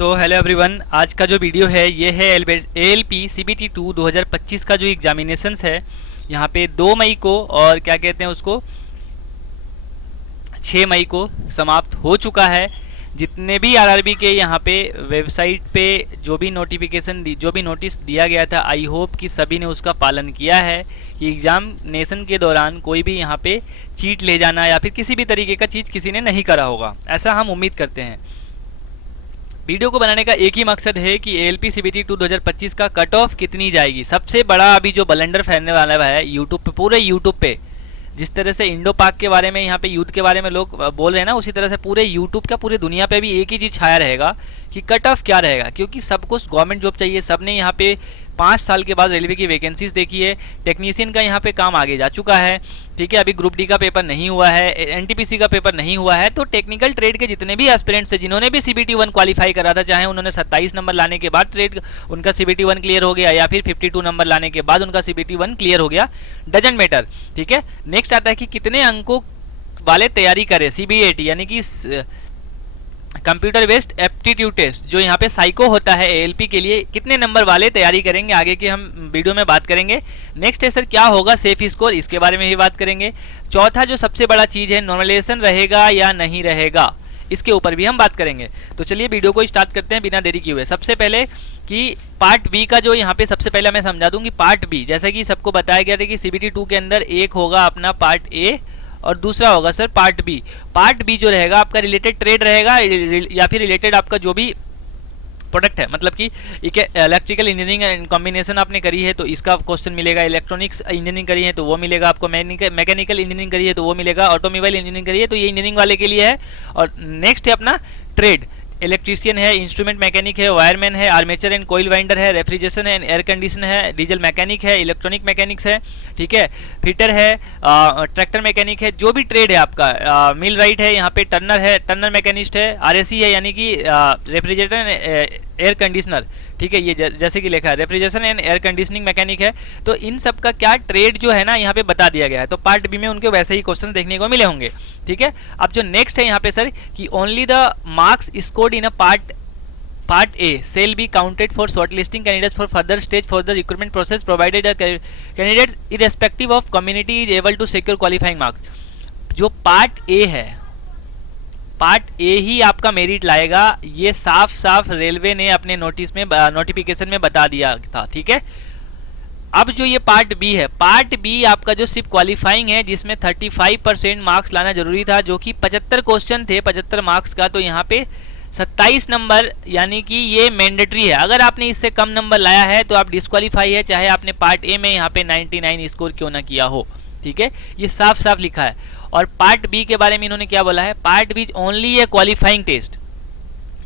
So hello everyone, आज का जो वीडियो है ये है ALP CBT 2 2025 का जो एग्जामिनेशंस है यहाँ पे 2 मई को और क्या कहते हैं उसको 6 मई को समाप्त हो चुका है। जितने भी आरआरबी के यहाँ पे वेबसाइट पे जो भी नोटिस दिया गया था, आई होप कि सभी ने उसका पालन किया है कि एग्जामिनेशन के दौरान कोई भी यहाँ पे चीट ले जाना या फिर किसी भी तरीके का चीज़ किसी ने नहीं करा होगा, ऐसा हम उम्मीद करते हैं। वीडियो को बनाने का एक ही मकसद है कि ALP CBT 2 2025 का कट ऑफ कितनी जाएगी। सबसे बड़ा अभी जो बलंडर फैलने वाला है यूट्यूब पे, पूरे यूट्यूब पे जिस तरह से इंडो पाक के बारे में यहाँ पे यूथ के बारे में लोग बोल रहे हैं ना, उसी तरह से पूरे यूट्यूब का पूरे दुनिया पे भी एक ही चीज़ छाया रहेगा कि कट ऑफ क्या रहेगा, क्योंकि सबको गवर्नमेंट जॉब चाहिए। सबने यहाँ पे 5 साल के बाद रेलवे की वैकेंसीज देखी है, टेक्नीशियन का यहाँ पे काम आगे जा चुका है, ठीक है। अभी ग्रुप डी का पेपर नहीं हुआ है, NTPC का पेपर नहीं हुआ है, तो टेक्निकल ट्रेड के जितने भी एस्पिरेंट्स हैं जिन्होंने भी CBT 1 क्वालिफाई करा था, चाहे उन्होंने 27 नंबर लाने के बाद ट्रेड उनका CBT 1 क्लियर हो गया या फिर 52 नंबर लाने के बाद उनका CBT 1 क्लियर हो गया, डजंट मैटर, ठीक है। नेक्स्ट आता है कि कितने अंकों वाले तैयारी करें CBAT यानी कि कंप्यूटर बेस्ड एप्टीट्यूड टेस्ट, जो यहाँ पे साइको होता है ALP के लिए, कितने नंबर वाले तैयारी करेंगे, आगे की हम वीडियो में बात करेंगे। नेक्स्ट है सर क्या होगा सेफ स्कोर, इसके बारे में भी बात करेंगे। चौथा जो सबसे बड़ा चीज़ है, नॉर्मलाइजेशन रहेगा या नहीं रहेगा, इसके ऊपर भी हम बात करेंगे। तो चलिए वीडियो को स्टार्ट करते हैं बिना देरी किए हुए। सबसे पहले कि पार्ट बी का जो यहाँ पे सबसे पहले मैं समझा दूँ कि पार्ट बी, जैसा कि सबको बताया गया था कि CBT 2 के अंदर एक होगा अपना पार्ट ए और दूसरा होगा sir part B. Part B जो रहेगा आपका रिलेटेड ट्रेड रहेगा या फिर रिलेटेड आपका जो भी प्रोडक्ट है, मतलब कि इलेक्ट्रिकल इंजीनियरिंग एंड कॉम्बिनेशन आपने करी है तो इसका क्वेश्चन मिलेगा, इलेक्ट्रॉनिक्स इंजीनियरिंग करी है तो वो मिलेगा आपको, मैकेनिकल इंजीनियरिंग करी है तो वो मिलेगा, ऑटोमोबाइल इंजीनियरिंग करी है तो ये इंजीनियरिंग वाले के लिए है। और नेक्स्ट है अपना ट्रेड, इलेक्ट्रीशियन है, इंस्ट्रूमेंट मैकेनिक है, वायरमैन है, आर्मेचर एंड कोयल वाइंडर है, रेफ्रिजरेशन एंड एयर कंडीशन है, डीजल मैकेनिक है, इलेक्ट्रॉनिक मैकेनिक्स है, ठीक है, फिटर है, ट्रैक्टर मैकेनिक है, जो भी ट्रेड है आपका, मिल राइट है, यहाँ पे टर्नर है, टर्नर मैकेनिस्ट है, RAC है यानी कि रेफ्रिजरेटर एयर कंडीशनर, ठीक है, ये जैसे कि लिखा है refrigeration and air conditioning mechanic है। तो इन सब का क्या ट्रेड जो है ना यहाँ पे बता दिया गया है, तो पार्ट बी में उनके वैसे ही क्वेश्चन देखने को मिले होंगे, ठीक है। अब जो नेक्स्ट है यहाँ पे सर कि only the marks scored in a part A shall be counted for shortlisting candidates for further stage for the recruitment process provided candidates irrespective of community is able to secure qualifying marks. जो part A है, part ए ही आपका merit लाएगा, ये साफ साफ railway ने अपने notification में बता दिया था, ठीक है। अब जो ये पार्ट बी है, पार्ट बी आपका जो सिर्फ क्वालिफाइंग है जिसमें 35% मार्क्स लाना जरूरी था, जो कि 75 क्वेश्चन थे 75 मार्क्स का, तो यहाँ पे 27 नंबर यानी कि ये मैंडेटरी है। अगर आपने इससे कम नंबर लाया है तो आप डिस्क्वालीफाई है, चाहे आपने पार्ट ए में यहाँ पे 99 स्कोर क्यों ना किया हो, ठीक है, ये साफ साफ लिखा है। और पार्ट बी के बारे में इन्होंने क्या बोला है, part B is only a qualifying test,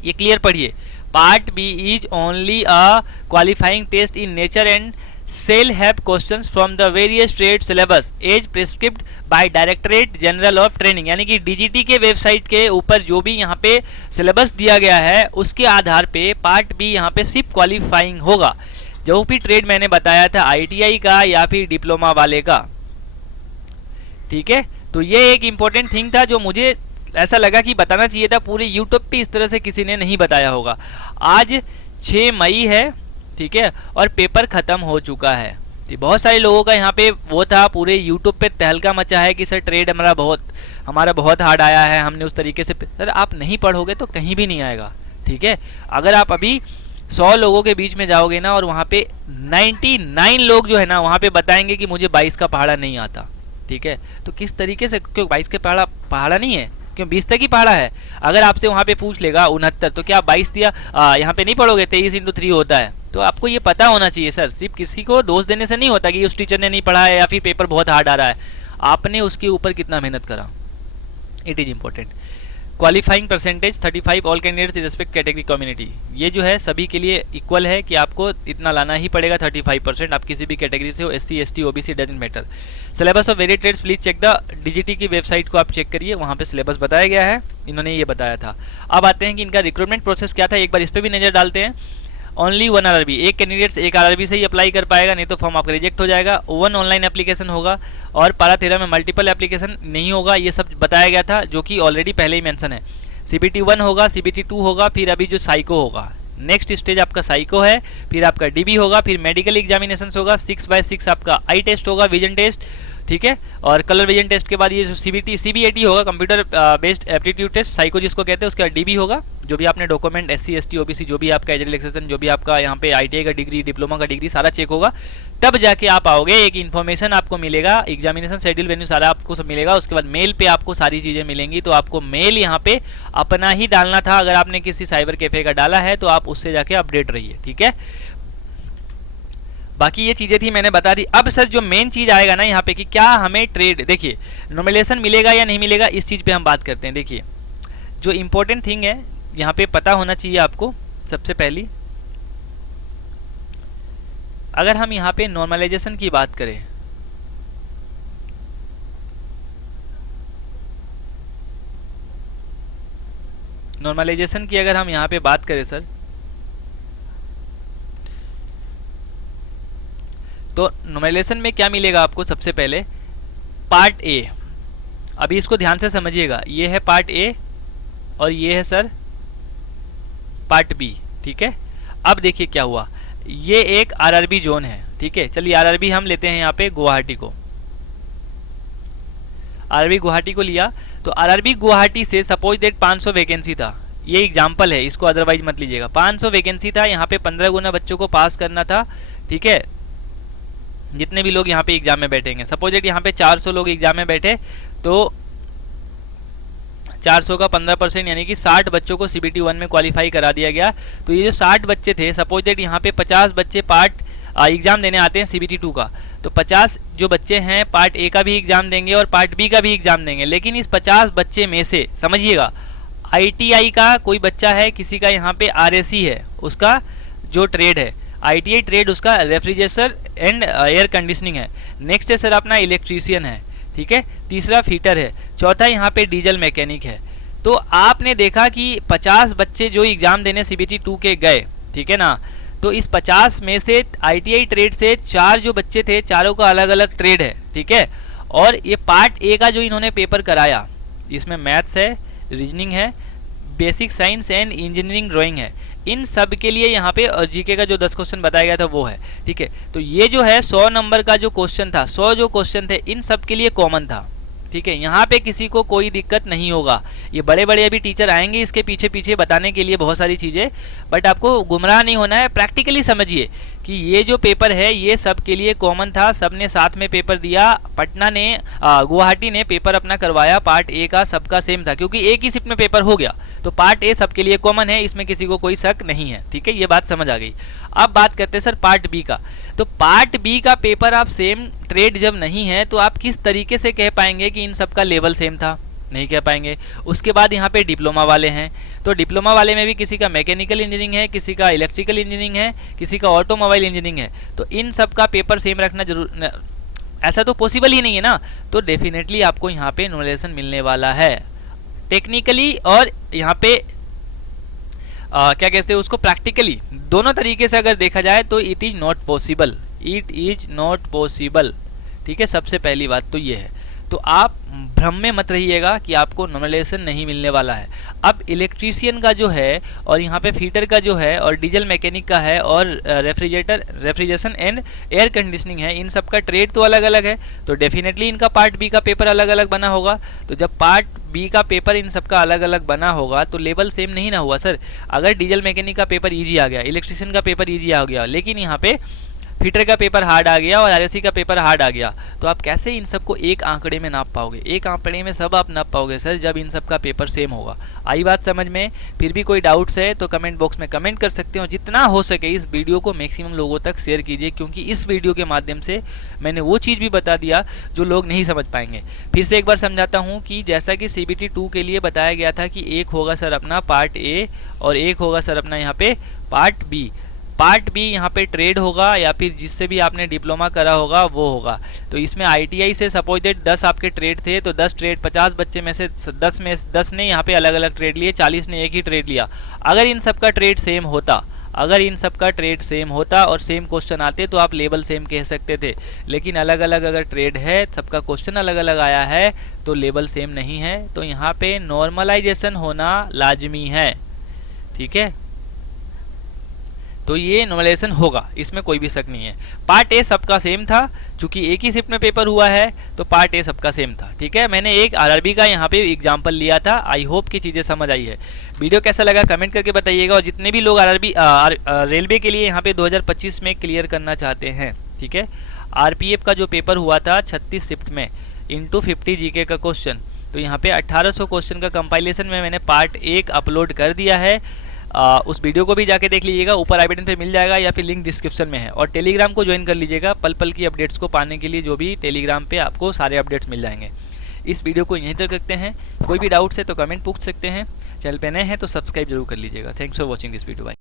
ये क्लियर पढ़िए, part B is only a qualifying test in nature and shall have questions from the various trade syllabus as prescribed by Directorate General of Training, यानी कि DGT के website के ऊपर जो भी यहाँ पे सिलेबस दिया गया है उसके आधार पे पार्ट बी यहाँ पे सिर्फ क्वालिफाइंग होगा। जो भी ट्रेड मैंने बताया था ITI का या फिर डिप्लोमा वाले का, ठीक है, तो ये एक इम्पोर्टेंट थिंग था जो मुझे ऐसा लगा कि बताना चाहिए था। पूरे यूट्यूब पे इस तरह से किसी ने नहीं बताया होगा। आज 6 मई है, ठीक है, और पेपर खत्म हो चुका है। तो बहुत सारे लोगों का यहाँ पे वो था, पूरे यूट्यूब पे तहलका मचा है कि सर ट्रेड हमारा बहुत हार्ड आया है, हमने उस तरीके से। सर आप नहीं पढ़ोगे तो कहीं भी नहीं आएगा, ठीक है। अगर आप अभी 100 लोगों के बीच में जाओगे ना और वहाँ पे 99 लोग जो है ना वहाँ पे बताएंगे कि मुझे 22 का पहाड़ा नहीं आता, ठीक है, तो किस तरीके से, क्यों 22 के पहाड़ा नहीं है, क्यों 20 तक ही पहाड़ा है। अगर आपसे वहाँ पे पूछ लेगा 69 तो क्या 22 दिया, यहाँ पे नहीं पढ़ोगे, 23 × 3 होता है। तो आपको ये पता होना चाहिए सर, सिर्फ किसी को दोष देने से नहीं होता कि उस टीचर ने नहीं पढ़ा है या फिर पेपर बहुत हार्ड आ रहा है, आपने उसके ऊपर कितना मेहनत करा, it is important. Qualifying percentage 35 all candidates respect category community, ये जो है सभी के लिए इक्वल है कि आपको इतना लाना ही पड़ेगा 35%, आप किसी भी कैटेगरी से हो, SC ST OBC doesn't matter. Syllabus of various trades please check the DGT की वेबसाइट को आप चेक करिए, वहाँ पे सिलेबस बताया गया है, इन्होंने ये बताया था। अब आते हैं कि इनका रिक्रूटमेंट प्रोसेस क्या था, एक बार इस पर भी नज़र डालते हैं। ओनली 1 RRB, एक कैंडिडेट्स एक RRB से ही अप्लाई कर पाएगा, नहीं तो फॉर्म आपका रिजेक्ट हो जाएगा। 1 ऑनलाइन एप्लीकेशन होगा और पारा 13 में मल्टीपल एप्लीकेशन नहीं होगा, ये सब बताया गया था जो कि ऑलरेडी पहले ही मेंशन है। CBT 1 होगा, CBT 2 होगा, फिर अभी जो साइको होगा, नेक्स्ट स्टेज आपका साइको है, फिर आपका DB होगा, फिर मेडिकल एग्जामिनेशन होगा, 6/6 आपका आई टेस्ट होगा, विजन टेस्ट, ठीक है, और कलर विजन टेस्ट के बाद ये जो CBAT होगा, computer based aptitude test, psycho जिसको कहते हैं, उसका DB होगा, जो भी आपने डॉक्यूमेंट SC ST OBC जो भी आपका एज रिलैक्सेशन, जो भी आपका यहाँ पे ITI का डिग्री, डिप्लोमा का डिग्री सारा चेक होगा, तब जाके आप आओगे, एक इन्फॉर्मेशन आपको मिलेगा, एग्जामिनेशन शेड्यूल वेन्यू सारा आपको सब मिलेगा, उसके बाद मेल पे आपको सारी चीज़ें मिलेंगी। तो आपको मेल यहाँ पे अपना ही डालना था, अगर आपने किसी साइबर कैफे का डाला है तो आप उससे जाके अपडेट रहिए, ठीक है। बाकी ये चीज़ें थी मैंने बता दी। अब सर जो मेन चीज़ आएगा ना यहाँ पे कि क्या हमें ट्रेड, देखिए नॉमिनेशन मिलेगा या नहीं मिलेगा, इस चीज़ पे हम बात करते हैं। देखिए जो इम्पोर्टेंट थिंग है यहाँ पे पता होना चाहिए आपको, सबसे पहली अगर हम यहाँ पे नॉर्मलाइजेशन की बात करें, नॉर्मलाइजेशन की अगर हम यहाँ पे बात करें सर, तो नॉर्मलाइजेशन में क्या मिलेगा आपको, सबसे पहले पार्ट ए, अभी इसको ध्यान से समझिएगा, ये है पार्ट ए और ये है सर पार्ट बी, ठीक है। अब देखिए क्या हुआ, ये एक RRB जोन है, ठीक है। चलिए RRB हम लेते हैं यहाँ पे गुवाहाटी को, RRB गुवाहाटी को लिया, तो RRB गुवाहाटी से सपोज दैट 500 वैकेंसी था, ये एग्जाम्पल है, इसको अदरवाइज मत लीजिएगा। 500 वैकेंसी था, यहाँ पे 15 गुना बच्चों को पास करना था, ठीक है, जितने भी लोग यहाँ पे एग्जाम में बैठेंगे। सपोज दैट यहाँ पे 400 लोग एग्जाम में बैठे, तो 400 का 15% यानी कि 60 बच्चों को CBT 1 में क्वालिफाई करा दिया गया। तो ये जो 60 बच्चे थे, सपोज दैट यहाँ पे 50 बच्चे पार्ट एग्जाम देने आते हैं CBT 2 का, तो 50 जो बच्चे हैं पार्ट ए का भी एग्जाम देंगे और पार्ट बी का भी एग्जाम देंगे। लेकिन इस 50 बच्चे में से समझिएगा ITI का कोई बच्चा है, किसी का यहाँ पे RAC है, उसका जो ट्रेड है ITI ट्रेड, उसका रेफ्रिजरेटर एंड एयर कंडीशनिंग है। नेक्स्ट है सर अपना इलेक्ट्रीशियन है, ठीक है, तीसरा फीटर है, चौथा यहाँ पे डीजल मैकेनिक है। तो आपने देखा कि 50 बच्चे जो एग्जाम देने CBT 2 के गए, ठीक है ना, तो इस 50 में से ITI ट्रेड से 4 जो बच्चे थे, चारों का अलग अलग ट्रेड है, ठीक है। और ये पार्ट ए का जो इन्होंने पेपर कराया, इसमें मैथ्स है, रीजनिंग है, basic science and engineering drawing है, इन सब के लिए यहाँ पे GK का जो 10 क्वेश्चन बताया गया था वो है, ठीक है। तो ये जो है 100 नंबर का जो क्वेश्चन था, 100 जो क्वेश्चन थे इन सब के लिए कॉमन था, ठीक है। यहाँ पे किसी को कोई दिक्कत नहीं होगा। ये बड़े बड़े अभी टीचर आएंगे इसके पीछे पीछे बताने के लिए बहुत सारी चीज़ें, बट आपको गुमराह नहीं होना है, प्रैक्टिकली समझिए कि ये जो पेपर है ये सब के लिए कॉमन था, सब ने साथ में पेपर दिया। पटना ने गुवाहाटी ने पेपर अपना करवाया, पार्ट ए का सबका सेम था, क्योंकि एक ही शिफ्ट में पेपर हो गया, तो पार्ट ए सबके लिए कॉमन है, इसमें किसी को कोई शक नहीं है, ठीक है, ये बात समझ आ गई। अब बात करते हैं सर पार्ट बी का। तो पार्ट बी का पेपर आप सेम ट्रेड जब नहीं है तो आप किस तरीके से कह पाएंगे कि इन सबका लेवल सेम था, नहीं कह पाएंगे। उसके बाद यहाँ पे डिप्लोमा वाले हैं, तो डिप्लोमा वाले में भी किसी का मैकेनिकल इंजीनियरिंग है, किसी का इलेक्ट्रिकल इंजीनियरिंग है, किसी का ऑटोमोबाइल इंजीनियरिंग है, तो इन सब का पेपर सेम रखना जरूर, ऐसा तो पॉसिबल ही नहीं है ना। तो डेफिनेटली आपको यहाँ पे नॉमिनेशन मिलने वाला है टेक्निकली, और यहाँ पे क्या कहते हैं उसको, प्रैक्टिकली, दोनों तरीके से अगर देखा जाए तो it is not possible, it is not possible, ठीक है। सबसे पहली बात तो ये है, तो आप भ्रम में मत रहिएगा कि आपको नॉमिनेशन नहीं मिलने वाला है। अब इलेक्ट्रीशियन का जो है, और यहाँ पे फीटर का जो है, और डीजल मैकेनिक का है, और रेफ्रिजरेशन एंड एयर कंडीशनिंग है, इन सब का ट्रेड तो अलग अलग है, तो डेफिनेटली इनका पार्ट बी का पेपर अलग अलग बना होगा। तो जब पार्ट बी का पेपर इन सब का अलग अलग बना होगा तो लेवल सेम नहीं ना हुआ सर। अगर डीजल मैकेनिक का पेपर ईजी आ गया, इलेक्ट्रीशियन का पेपर ईजी आ गया, लेकिन यहाँ पे फीटर का पेपर हार्ड आ गया और RAC का पेपर हार्ड आ गया, तो आप कैसे इन सबको एक आंकड़े में नाप पाओगे? एक आंकड़े में सब आप नाप पाओगे सर जब इन सब का पेपर सेम होगा। आई बात समझ में? फिर भी कोई डाउट्स है तो कमेंट बॉक्स में कमेंट कर सकते हो। जितना हो सके इस वीडियो को मैक्सिमम लोगों तक शेयर कीजिए, क्योंकि इस वीडियो के माध्यम से मैंने वो चीज़ भी बता दिया जो लोग नहीं समझ पाएंगे। फिर से एक बार समझाता हूँ कि जैसा कि CBT 2 के लिए बताया गया था कि एक होगा सर अपना पार्ट ए और एक होगा सर अपना यहाँ पे पार्ट बी। पार्ट बी यहाँ पे ट्रेड होगा या फिर जिससे भी आपने डिप्लोमा करा होगा वो होगा। तो इसमें ITI से सपोज दैट 10 आपके ट्रेड थे, तो 10 ट्रेड 50 बच्चे में से 10 ने यहाँ पे अलग अलग ट्रेड लिए, 40 ने एक ही ट्रेड लिया। अगर इन सब का ट्रेड सेम होता, अगर इन सब का ट्रेड सेम होता और सेम क्वेश्चन आते तो आप लेबल सेम कह सकते थे, लेकिन अलग अलग अगर ट्रेड है, सबका क्वेश्चन अलग अलग आया है तो लेबल सेम नहीं है। तो यहाँ पे नॉर्मलाइजेशन होना लाजमी है, ठीक है। तो ये नॉर्मलाइजेशन होगा, इसमें कोई भी शक नहीं है। पार्ट ए सबका सेम था, चूंकि एक ही शिफ्ट में पेपर हुआ है तो पार्ट ए सबका सेम था, ठीक है। मैंने एक आरआरबी का यहाँ पे एग्जांपल लिया था। आई होप कि चीज़ें समझ आई है। वीडियो कैसा लगा कमेंट करके बताइएगा, और जितने भी लोग आरआरबी रेलवे के लिए यहाँ पे 2025 में क्लियर करना चाहते हैं, ठीक है। आरपीएफ का जो पेपर हुआ था 36 शिफ्ट में इंटू 50 जीके का क्वेश्चन, तो यहाँ पे 1800 क्वेश्चन का कंपाइलेशन में मैंने पार्ट 1 अपलोड कर दिया है। उस वीडियो को भी जाके देख लीजिएगा, ऊपर आई बटन पे मिल जाएगा या फिर लिंक डिस्क्रिप्शन में है। और टेलीग्राम को ज्वाइन कर लीजिएगा पल पल की अपडेट्स को पाने के लिए, जो भी टेलीग्राम पे आपको सारे अपडेट्स मिल जाएंगे। इस वीडियो को यहीं तक रखते हैं, कोई भी डाउट्स है तो कमेंट पूछ सकते हैं। चैनल पे नए हैं तो सब्सक्राइब जरूर कर लीजिएगा। Thanks for watching this video. Bye.